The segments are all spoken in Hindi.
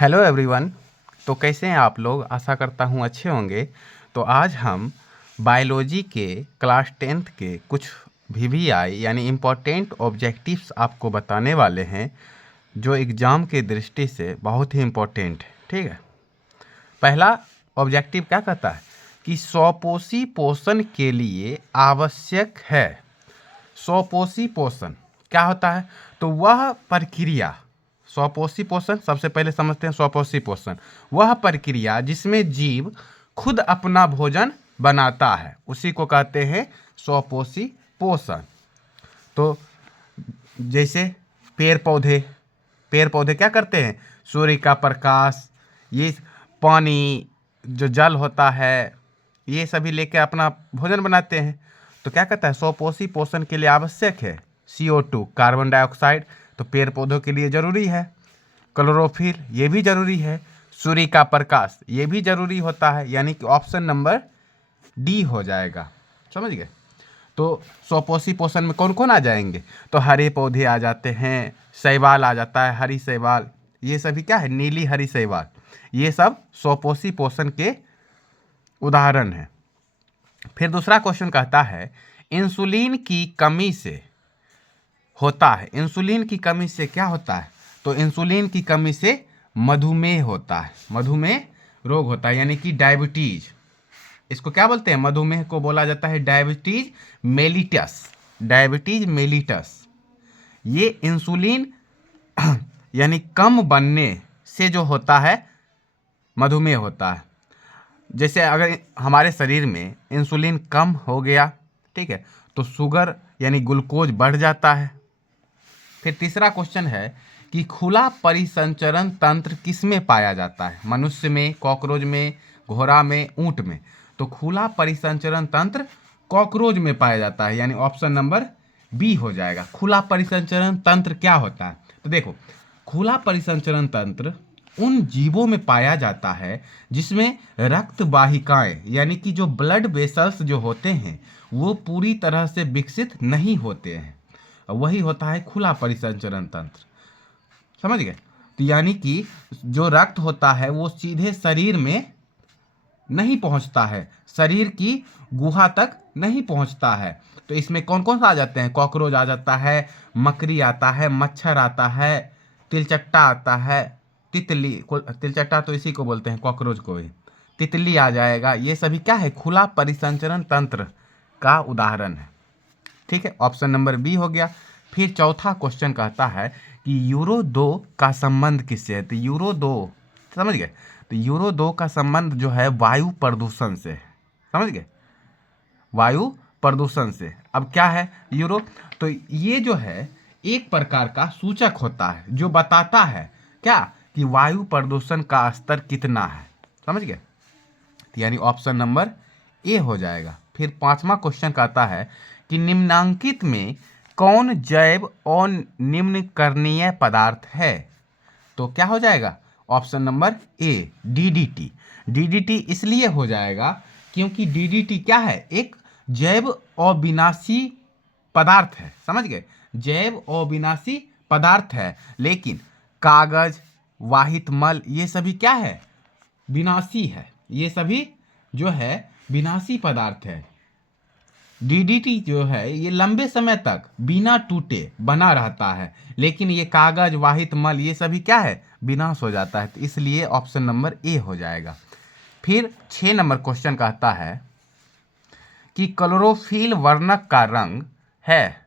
Hello everyone. तो कैसे हैं आप लोग? आशा करता हूँ अच्छे होंगे। तो आज हम बायोलॉजी के क्लास 10th के कुछ VVI यानी इम्पोर्टेंट ऑब्जेक्टिव्स आपको बताने वाले हैं, जो एग्ज़ाम के दृष्टि से बहुत ही इम्पोर्टेंट है। ठीक है, पहला ऑब्जेक्टिव क्या कहता है कि स्वपोषी पोषण के लिए आवश्यक है। स्वपोषी पोषण क्या होता है? तो वह प्रक्रिया, स्वपोषी पोषण सबसे पहले समझते हैं। स्वपोषी पोषण वह प्रक्रिया जिसमें जीव खुद अपना भोजन बनाता है, उसी को कहते हैं स्वपोषी पोषण। तो जैसे पेड़ पौधे क्या करते हैं? सूर्य का प्रकाश, ये पानी, जो जल होता है, ये सभी लेके अपना भोजन बनाते हैं। तो क्या कहता है? स्वपोषी पोषण के लिए आवश्यक है CO2 कार्बन डाइऑक्साइड, तो पेड़ पौधों के लिए ज़रूरी है। क्लोरोफिल, ये भी ज़रूरी है। सूर्य का प्रकाश, ये भी ज़रूरी होता है, यानी कि ऑप्शन नंबर D हो जाएगा। समझ गए? तो स्वपोषी पोषण में कौन कौन आ जाएंगे? तो हरे पौधे आ जाते हैं, शैवाल आ जाता है, हरी शैवाल, ये सभी क्या है? नीली हरी शैवाल, ये सब स्वपोषी पोषण के उदाहरण हैं। फिर दूसरा क्वेश्चन कहता है इंसुलिन की कमी से होता है। इंसुलिन की कमी से क्या होता है? तो इंसुलिन की कमी से मधुमेह होता है, मधुमेह रोग होता है, यानी कि डायबिटीज। इसको क्या बोलते हैं? मधुमेह को बोला जाता है डायबिटीज मेलिटस। डायबिटीज मेलिटस, ये इंसुलिन यानी कम बनने से जो होता है मधुमेह होता है। जैसे अगर हमारे शरीर में इंसुलिन कम हो गया, ठीक है, तो शुगर यानी ग्लूकोज बढ़ जाता है। फिर तीसरा क्वेश्चन है कि खुला परिसंचरण तंत्र किस में पाया जाता है? मनुष्य में, कॉकरोच में, घोड़ा में, ऊंट में। तो खुला परिसंचरण तंत्र कॉकरोच में पाया जाता है, यानी ऑप्शन नंबर B हो जाएगा। खुला परिसंचरण तंत्र क्या होता है? तो देखो, खुला परिसंचरण तंत्र उन जीवों में पाया जाता है जिसमें रक्त वाहिकाएं यानी कि जो ब्लड वेसल्स जो होते हैं वो पूरी तरह से विकसित नहीं होते हैं, वही होता है खुला परिसंचरण तंत्र। समझ गए? तो यानी कि जो रक्त होता है वो सीधे शरीर में नहीं पहुंचता है, शरीर की गुहा तक नहीं पहुंचता है। तो इसमें कौन कौन सा आ जाते हैं? कॉकरोच आ जाता है, मकड़ी आता है, मच्छर आता है, तिलचट्टा आता है, तितली, तिलचट्टा तो इसी को बोलते हैं, कॉकरोच को ही, तितली आ जाएगा। ये सभी क्या है? खुला परिसंचरण तंत्र का उदाहरण है। ठीक है, ऑप्शन नंबर B हो गया। फिर चौथा क्वेश्चन कहता है कि यूरो 2 का संबंध किससे है? तो यूरो 2, समझ गए? तो यूरो 2 का संबंध जो है वायु प्रदूषण से है। समझ गए? वायु प्रदूषण से। अब क्या है यूरो? तो ये जो है एक प्रकार का सूचक होता है जो बताता है क्या कि वायु प्रदूषण का स्तर कितना है। समझ गए? तो यानी ऑप्शन नंबर A हो जाएगा। फिर पांचवा क्वेश्चन कहता है कि निम्नांकित में कौन जैव और निम्न करणीय पदार्थ है? तो क्या हो जाएगा? Option number A DDT। DDT इसलिए हो जाएगा क्योंकि DDT क्या है? एक जैव अविनाशी पदार्थ है। समझ गए? जैव अविनाशी पदार्थ है, लेकिन कागज, वाहित मल, ये सभी क्या है? विनाशी है। ये सभी जो है विनाशी पदार्थ है। DDT जो है ये लंबे समय तक बिना टूटे बना रहता है, लेकिन ये कागज, वाहित मल, ये सभी क्या है? विनाश हो जाता है। तो इसलिए ऑप्शन नंबर A हो जाएगा। फिर 6 नंबर क्वेश्चन कहता है कि क्लोरोफिल वर्णक का रंग है।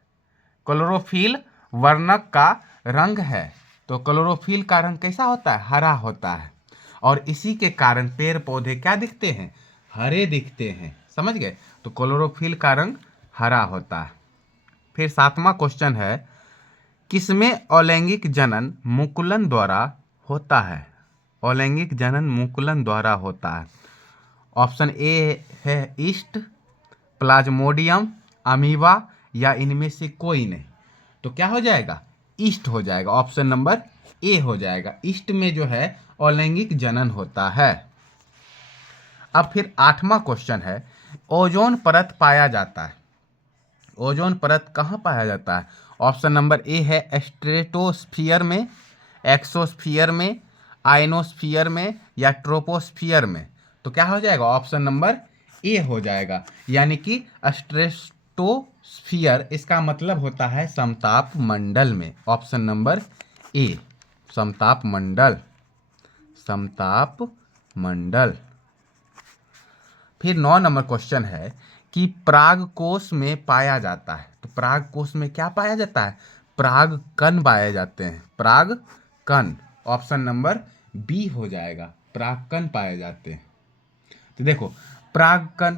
क्लोरोफिल वर्णक का रंग है, तो क्लोरोफिल का रंग कैसा होता है? हरा होता है, और इसी के कारण पेड़ पौधे क्या दिखते हैं? हरे दिखते हैं। समझ गए? तो क्लोरोफिल का रंग हरा होता है। फिर 7वां क्वेश्चन है किसमें अलैंगिक जनन मुकुलन द्वारा होता है? अलैंगिक जनन मुकुलन द्वारा होता है। ऑप्शन A है ईस्ट, प्लाज्मोडियम, अमीबा, या इनमें से कोई नहीं। तो क्या हो जाएगा? ईस्ट हो जाएगा। ऑप्शन नंबर A हो जाएगा। ईस्ट में जो है अलैंगिक जनन होता है। अब फिर 8वां क्वेश्चन है ओजोन परत पाया जाता है। ओजोन परत कहाँ पाया जाता है? ऑप्शन नंबर A है स्ट्रेटोस्फियर में, एक्सोस्फियर में, आयनोस्फीयर में या ट्रोपोस्फियर में? तो क्या हो जाएगा? ऑप्शन नंबर ए हो जाएगा, यानी कि स्ट्रेटोस्फियर इसका मतलब होता है समताप मंडल में। ऑप्शन नंबर ए, समताप मंडल, समताप मंडल। फिर 9 नंबर क्वेश्चन है कि पराग कोश में पाया जाता है। तो पराग कोश में क्या पाया जाता है? पराग कण पाए जाते हैं, पराग कण। ऑप्शन नंबर बी हो जाएगा, पराग कण पाए जाते हैं। तो देखो पराग कण,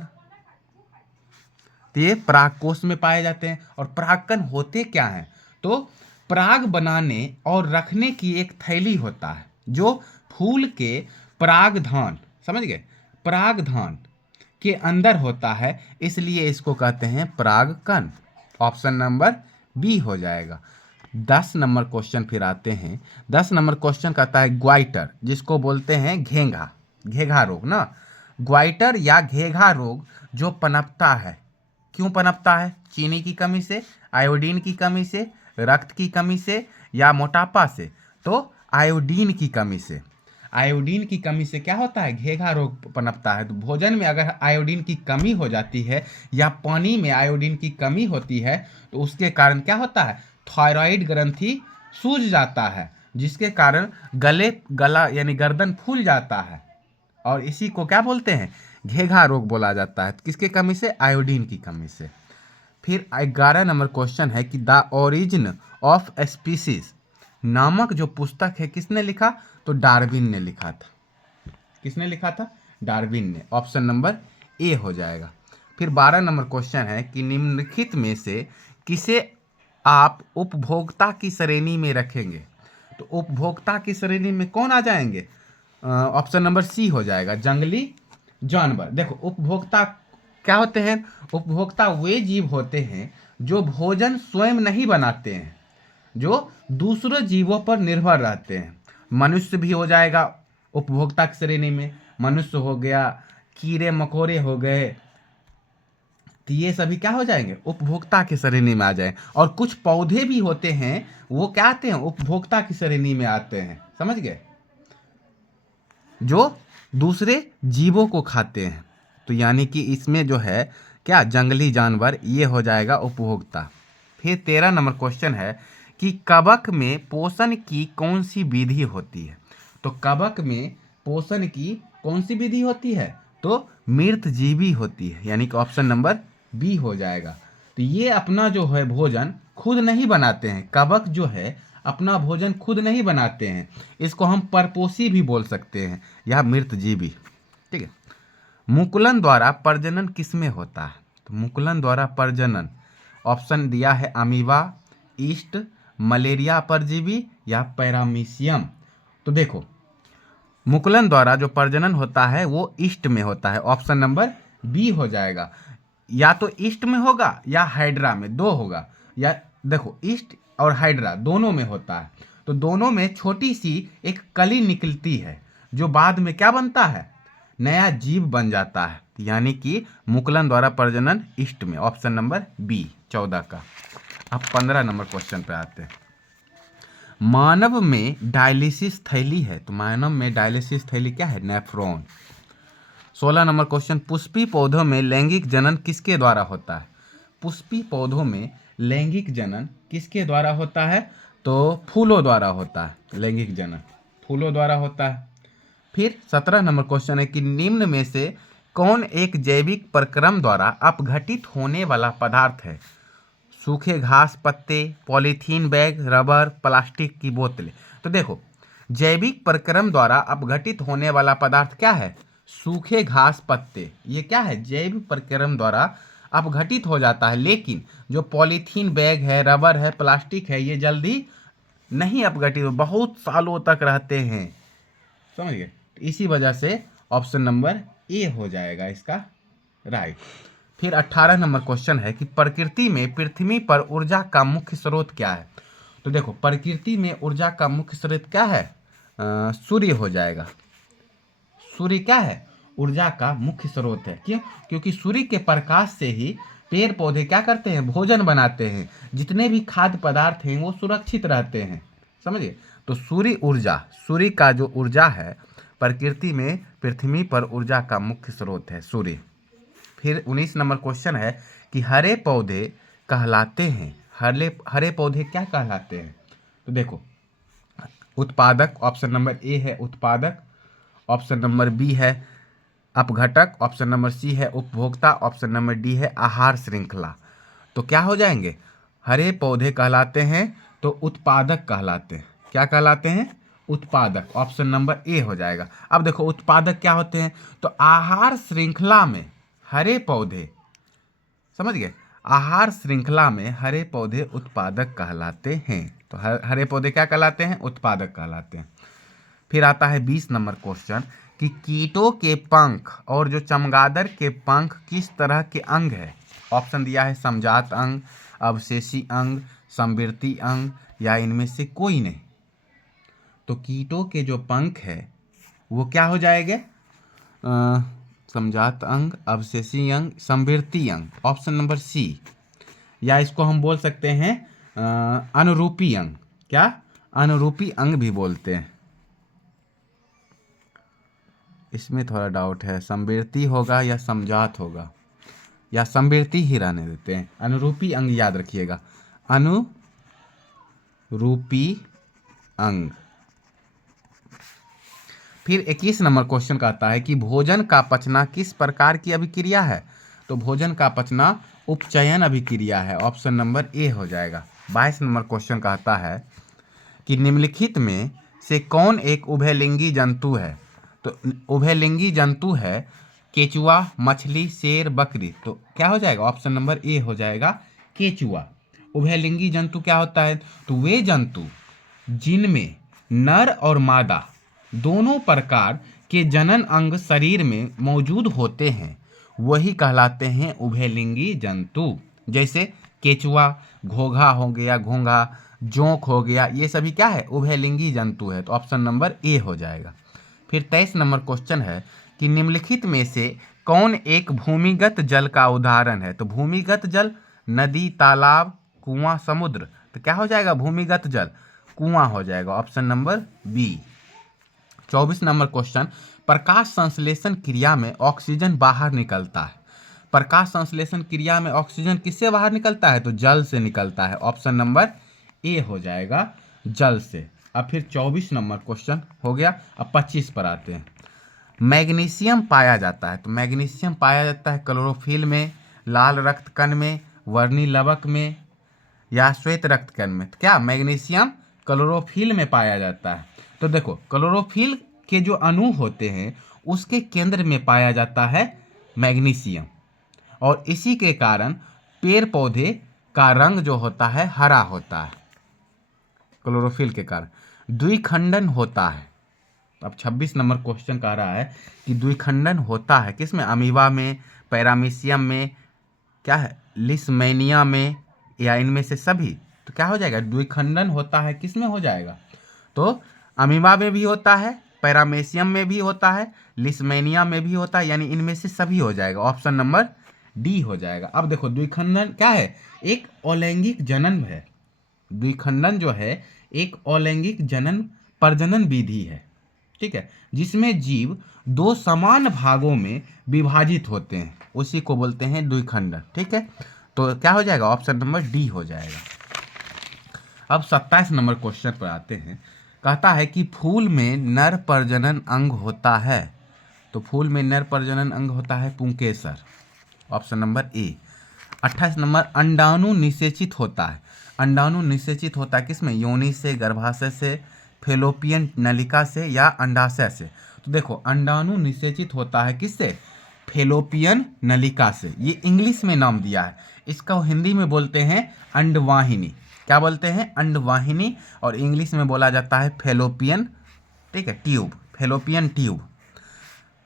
तो ये पराग कोश में पाए जाते हैं। और पराग कण होते क्या हैं? तो पराग बनाने और रखने की एक थैली होता है जो फूल के परागधान, समझ गए, परागधान के अंदर होता है, इसलिए इसको कहते हैं परागकण। ऑप्शन नंबर बी हो जाएगा। 10 नंबर क्वेश्चन फिर आते हैं। 10 नंबर क्वेश्चन कहता है ग्वाइटर, जिसको बोलते हैं घेंघा, घेघा रोग ना। ग्वाइटर या घेघा रोग जो पनपता है, क्यों पनपता है? चीनी की कमी से, आयोडीन की कमी से, रक्त की कमी से, या मोटापा से? तो आयोडीन की कमी से। आयोडीन की कमी से क्या होता है? घेघा रोग पनपता है। तो भोजन में अगर आयोडीन की कमी हो जाती है या पानी में आयोडीन की कमी होती है तो उसके कारण क्या होता है? थायराइड ग्रंथि सूज जाता है, जिसके कारण गला यानी गर्दन फूल जाता है, और इसी को क्या बोलते हैं? घेघा रोग बोला जाता है। किसके कमी से? आयोडीन की कमी से। फिर 11 नंबर क्वेश्चन है कि द ओरिजिन ऑफ स्पीसीज नामक जो पुस्तक है किसने लिखा? तो डार्विन ने लिखा था। किसने लिखा था? डार्विन ने। ऑप्शन नंबर ए हो जाएगा। फिर 12 नंबर क्वेश्चन है कि निम्नलिखित में से किसे आप उपभोक्ता की श्रेणी में रखेंगे? तो उपभोक्ता की श्रेणी में कौन आ जाएंगे? ऑप्शन नंबर सी हो जाएगा, जंगली जानवर। देखो उपभोक्ता क्या होते हैं? उपभोक्ता वे जीव होते हैं जो भोजन स्वयं नहीं बनाते हैं, जो दूसरे जीवों पर निर्भर रहते हैं। मनुष्य भी हो जाएगा उपभोक्ता की श्रेणी में, मनुष्य हो गया, कीड़े मकोड़े हो गए, तो ये सभी क्या हो जाएंगे? उपभोक्ता की श्रेणी में आ जाए। और कुछ पौधे भी होते हैं, वो क्या आते हैं? उपभोक्ता की श्रेणी में आते हैं, समझ गए, जो दूसरे जीवों को खाते हैं। तो यानी कि इसमें जो है क्या, जंगली जानवर, ये हो जाएगा उपभोक्ता। फिर 13 नंबर क्वेश्चन है कि कवक में पोषण की कौन सी विधि होती है? तो कवक में पोषण की कौन सी विधि होती है? तो मृतजीवी होती है, यानी कि ऑप्शन नंबर बी हो जाएगा। तो ये अपना जो है भोजन खुद नहीं बनाते हैं, कवक जो है अपना भोजन खुद नहीं बनाते हैं, इसको हम परपोषी भी बोल सकते हैं या मृतजीवी। ठीक है। मुकुलन द्वारा प्रजनन किसमें होता है? तो मुकुलन द्वारा प्रजनन, ऑप्शन दिया है अमीबा, ईस्ट, मलेरिया परजीवी या पैरामीशियम। तो देखो मुकुलन द्वारा जो प्रजनन होता है वो ईस्ट में होता है। ऑप्शन नंबर बी हो जाएगा। या तो ईस्ट में होगा या हाइड्रा में, दो होगा। या देखो ईस्ट और हाइड्रा दोनों में होता है। तो दोनों में छोटी सी एक कली निकलती है जो बाद में क्या बनता है? नया जीव बन जाता है। यानी कि मुकुलन द्वारा प्रजनन ईस्ट में। ऑप्शन नंबर बी 14 का। अब 15 नंबर क्वेश्चन पे आते हैं। मानव में डायलिसिस थैली है, तो मानव में डायलिसिस थैली क्या है? नेफ्रॉन। 16 नंबर क्वेश्चन, पुष्पी पौधों में लैंगिक जनन किसके द्वारा होता है? पुष्पी पौधों में लैंगिक जनन किसके द्वारा होता है? तो फूलों द्वारा होता है। लैंगिक जनन फूलों द्वारा होता है। फिर 17 नंबर क्वेश्चन है कि निम्न में से कौन एक जैविक प्रक्रम द्वारा अपघटित होने वाला पदार्थ है? सूखे घास पत्ते, पॉलीथीन बैग, रबर, प्लास्टिक की बोतलें। तो देखो जैविक प्रक्रम द्वारा अपघटित होने वाला पदार्थ क्या है? सूखे घास पत्ते। ये क्या है? जैविक प्रक्रम द्वारा अपघटित हो जाता है। लेकिन जो पॉलीथीन बैग है, रबर है, प्लास्टिक है, ये जल्दी नहीं अपघटित, बहुत सालों तक रहते हैं, समझ गए। इसी वजह से ऑप्शन नंबर ए हो जाएगा इसका राइट। फिर 18 नंबर क्वेश्चन है कि प्रकृति में पृथ्वी पर ऊर्जा का मुख्य स्रोत क्या है? तो देखो प्रकृति में ऊर्जा का मुख्य स्रोत क्या है? सूर्य हो जाएगा। सूर्य क्या है? ऊर्जा का मुख्य स्रोत है। क्यों? क्योंकि सूर्य के प्रकाश से ही पेड़ पौधे क्या करते हैं? भोजन बनाते हैं। जितने भी खाद्य पदार्थ हैं वो सुरक्षित रहते हैं, समझिए। तो सूर्य का जो ऊर्जा है प्रकृति में पृथ्वी पर ऊर्जा का मुख्य स्रोत है सूर्य। फिर 19 नंबर क्वेश्चन है कि हरे पौधे कहलाते हैं, हरे पौधे क्या कहलाते हैं? तो देखो, उत्पादक ऑप्शन नंबर ए है उत्पादक, ऑप्शन नंबर बी है अपघटक, ऑप्शन नंबर सी है उपभोक्ता, ऑप्शन नंबर डी है आहार श्रृंखला। तो क्या हो जाएंगे? हरे पौधे कहलाते हैं तो उत्पादक कहलाते हैं। क्या कहलाते हैं? उत्पादक, ऑप्शन नंबर ए हो जाएगा। अब देखो उत्पादक क्या होते हैं? तो आहार श्रृंखला में हरे पौधे, समझ गए, आहार श्रृंखला में हरे पौधे उत्पादक कहलाते हैं। तो हरे पौधे क्या कहलाते हैं? उत्पादक कहलाते हैं। फिर आता है 20 नंबर क्वेश्चन कि कीटों के पंख और जो चमगादड़ के पंख किस तरह के अंग है? ऑप्शन दिया है समजात अंग, अवशेषी अंग, संवृत्ति अंग या इनमें से कोई नहीं। तो कीटों के जो पंख है वो क्या हो जाएंगे? समजात अंग, अवशेषी अंग, संवृत्ति अंग, ऑप्शन नंबर सी। या इसको हम बोल सकते हैं अनुरूपी अंग। क्या? अनुरूपी अंग भी बोलते हैं। इसमें थोड़ा डाउट है, संवृत्ति होगा या समजात होगा, या संवृत्ति ही रहने देते हैं। अनुरूपी अंग याद रखिएगा, अनुरूपी अंग। फिर 21 नंबर क्वेश्चन का आता है कि भोजन का पचना किस प्रकार की अभिक्रिया है? तो भोजन का पचना उपचयन अभिक्रिया है, ऑप्शन नंबर ए हो जाएगा। 22 नंबर क्वेश्चन का आता है कि निम्नलिखित में से कौन एक उभयलिंगी जंतु है? तो उभयलिंगी जंतु है केचुआ, मछली, शेर, बकरी। तो क्या हो जाएगा? ऑप्शन नंबर ए हो जाएगा केचुआ। उभयलिंगी जंतु क्या होता है? तो वे जंतु जिनमें नर और मादा दोनों प्रकार के जनन अंग शरीर में मौजूद होते हैं वही कहलाते हैं उभयलिंगी जंतु। जैसे केचुआ, घोघा हो गया, घोंघा, जोंक हो गया, ये सभी क्या है? उभयलिंगी जंतु है। तो ऑप्शन नंबर ए हो जाएगा। फिर 23 नंबर क्वेश्चन है कि निम्नलिखित में से कौन एक भूमिगत जल का उदाहरण है? तो भूमिगत जल नदी, तालाब, कुआं, समुद्र। तो क्या हो जाएगा? भूमिगत जल कुआं हो जाएगा, option number B. 24 number question, प्रकाश संश्लेषण क्रिया में ऑक्सीजन बाहर निकलता है। प्रकाश संश्लेषण क्रिया में ऑक्सीजन किससे बाहर निकलता है? तो जल से निकलता है, ऑप्शन नंबर ए हो जाएगा, जल से। अब फिर 24 नंबर क्वेश्चन हो गया। अब 25 पर आते हैं। मैग्नीशियम पाया जाता है, तो मैग्नीशियम पाया जाता है क्लोरोफिल में, लाल रक्त कण में, वर्णी लवक में या श्वेत रक्त कण में। तो क्या? मैग्नीशियम क्लोरोफिल में पाया जाता है। तो देखो क्लोरोफिल के जो अणु होते हैं उसके केंद्र में पाया जाता है मैग्नीशियम, और इसी के कारण पेड़ पौधे का रंग जो होता है हरा होता है, क्लोरोफिल के कारण। द्विखंडन होता है। अब 26 नंबर क्वेश्चन कह रहा है कि द्विखंडन होता है किसमें? अमीबा में, पैरामीशियम में, क्या है, लिस्मेनिया में, या इनमें से सभी। तो क्या हो जाएगा? द्विखंडन होता है किसमें हो जाएगा? तो अमीबा में भी होता है, पैरामीशियम में भी होता है, लिस्मेनिया में भी होता है, यानी इनमें से सभी हो जाएगा, ऑप्शन नंबर डी हो जाएगा। अब देखो द्विखंडन क्या है? एक अलैंगिक जनन है। द्विखंडन जो है एक अलैंगिक प्रजनन विधि है, ठीक है, जिसमें जीव दो समान भागों में विभाजित होते हैं, उसी को बोलते हैं द्विखंडन, ठीक है। तो क्या हो जाएगा? ऑप्शन नंबर डी हो जाएगा। अब 27 नंबर क्वेश्चन पर आते हैं। कहता है कि फूल में नर प्रजनन अंग होता है। तो फूल में नर प्रजनन अंग होता है पुंकेसर, ऑप्शन नंबर ए। 28 नंबर, अंडाणु निषेचित होता है। अंडाणु निषेचित होता है किसमें? योनि से, गर्भाशय से, फेलोपियन नलिका से या अंडाशय से। तो देखो अंडाणु निषेचित होता है किससे? फेलोपियन नलिका से। ये इंग्लिश में नाम दिया है, इसका हिंदी में बोलते हैं अंडवाहिनी। क्या बोलते हैं? अंडवाहिनी, और इंग्लिश में बोला जाता है फेलोपियन, ठीक है, tube, fallopian tube.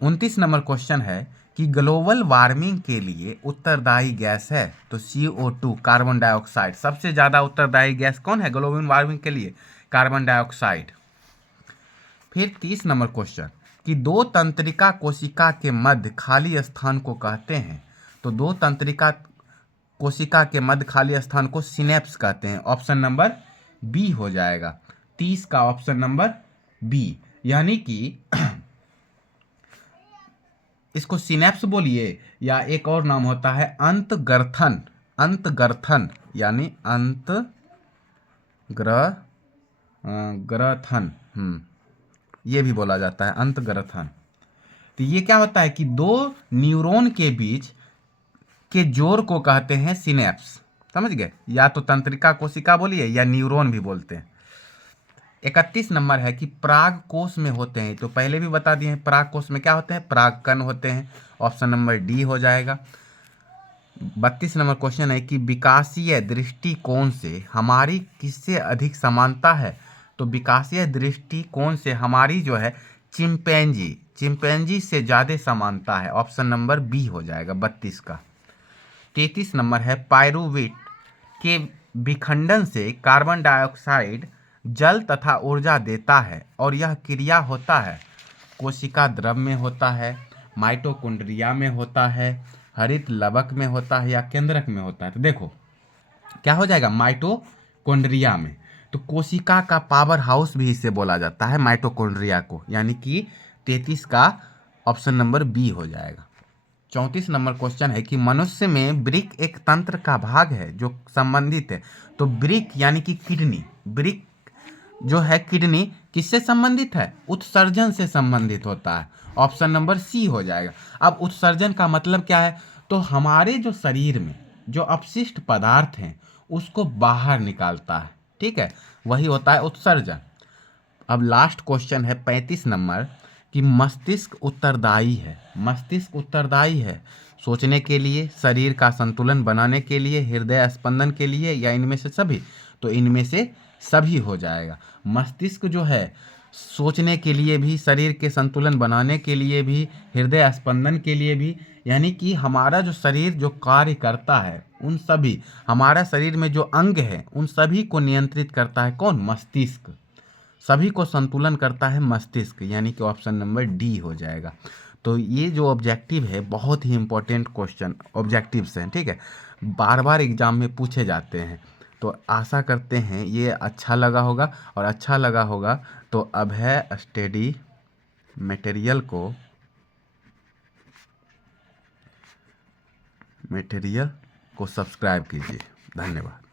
29 number question है कि ग्लोबल वार्मिंग के लिए उत्तरदायी गैस है। तो CO2, कार्बन डाइऑक्साइड। सबसे ज़्यादा उत्तरदायी गैस कौन है ग्लोबल वार्मिंग के लिए? Carbon dioxide. फिर 30 नंबर क्वेश्चन कि दो तंत्रिका कोशिका के मध्य खाली स्थान को कहते हैं। तो दो तंत्रिका कोशिका के मध्य खाली स्थान को सिनेप्स कहते हैं, ऑप्शन नंबर बी हो जाएगा। 30 का ऑप्शन नंबर बी, यानी कि इसको सिनेप्स बोलिए या एक और नाम होता है अंतगर्थन। अंतगर्थन यानी ग्रथन, ये भी बोला जाता है अंतगर्थन। तो ये क्या होता है कि दो न्यूरॉन के बीच के जोड़ को कहते हैं सिनेप्स, समझ गए? या तो तंत्रिका कोशिका बोलिए या न्यूरॉन भी बोलते हैं। 31 नंबर है कि पराग कोश में होते हैं, तो पहले भी बता दिए हैं पराग कोश में क्या होते हैं, परागकण होते हैं, ऑप्शन नंबर डी हो जाएगा। 32 नंबर क्वेश्चन है कि विकासीय दृष्टिकोण से हमारी किससे अधिक समानता है, तो विकासीय दृष्टिकोण से हमारी जो है चिंपैंजी से ज़्यादा समानता है, ऑप्शन नंबर बी हो जाएगा 32 का। 33 नंबर है पायरुवेट के विखंडन से कार्बन डाइऑक्साइड जल तथा ऊर्जा देता है और यह क्रिया होता है कोशिका द्रव में होता है, माइटोकॉन्ड्रिया में होता है, हरित लवक में होता है या केंद्रक में होता है। तो देखो क्या हो जाएगा, माइटोकॉन्ड्रिया में। तो कोशिका का पावर हाउस भी इसे बोला जाता है माइटोकॉन्ड्रिया को, यानी कि 33 का ऑप्शन नंबर बी हो जाएगा। 34 नंबर क्वेश्चन है कि मनुष्य में वृक्क एक तंत्र का भाग है जो संबंधित है, तो वृक्क यानी कि किडनी, वृक्क जो है किडनी किससे संबंधित है, उत्सर्जन से संबंधित होता है, ऑप्शन नंबर सी हो जाएगा। अब उत्सर्जन का मतलब क्या है, तो हमारे जो शरीर में जो अपशिष्ट पदार्थ हैं उसको बाहर निकालता है, ठीक है, वही होता है उत्सर्जन। अब लास्ट क्वेश्चन है 35 नंबर कि मस्तिष्क उत्तरदायी है, मस्तिष्क उत्तरदायी है सोचने के लिए, शरीर का संतुलन बनाने के लिए, हृदय स्पंदन के लिए, या इनमें से सभी, तो इनमें से सभी हो जाएगा। मस्तिष्क जो है सोचने के लिए भी, शरीर के संतुलन बनाने के लिए भी, हृदय स्पंदन के लिए भी, यानी कि हमारा जो शरीर जो कार्य करता है उन सभी, हमारा शरीर में जो अंग है उन सभी को नियंत्रित करता है कौन, मस्तिष्क, सभी को संतुलन करता है मस्तिष्क, यानी कि ऑप्शन नंबर डी हो जाएगा। तो ये जो ऑब्जेक्टिव है बहुत ही इंपॉर्टेंट क्वेश्चन ऑब्जेक्टिव्स हैं, ठीक है, बार बार एग्जाम में पूछे जाते हैं। तो आशा करते हैं ये अच्छा लगा होगा, और अच्छा लगा होगा तो अब है स्टडी मटेरियल को सब्सक्राइब कीजिए। धन्यवाद।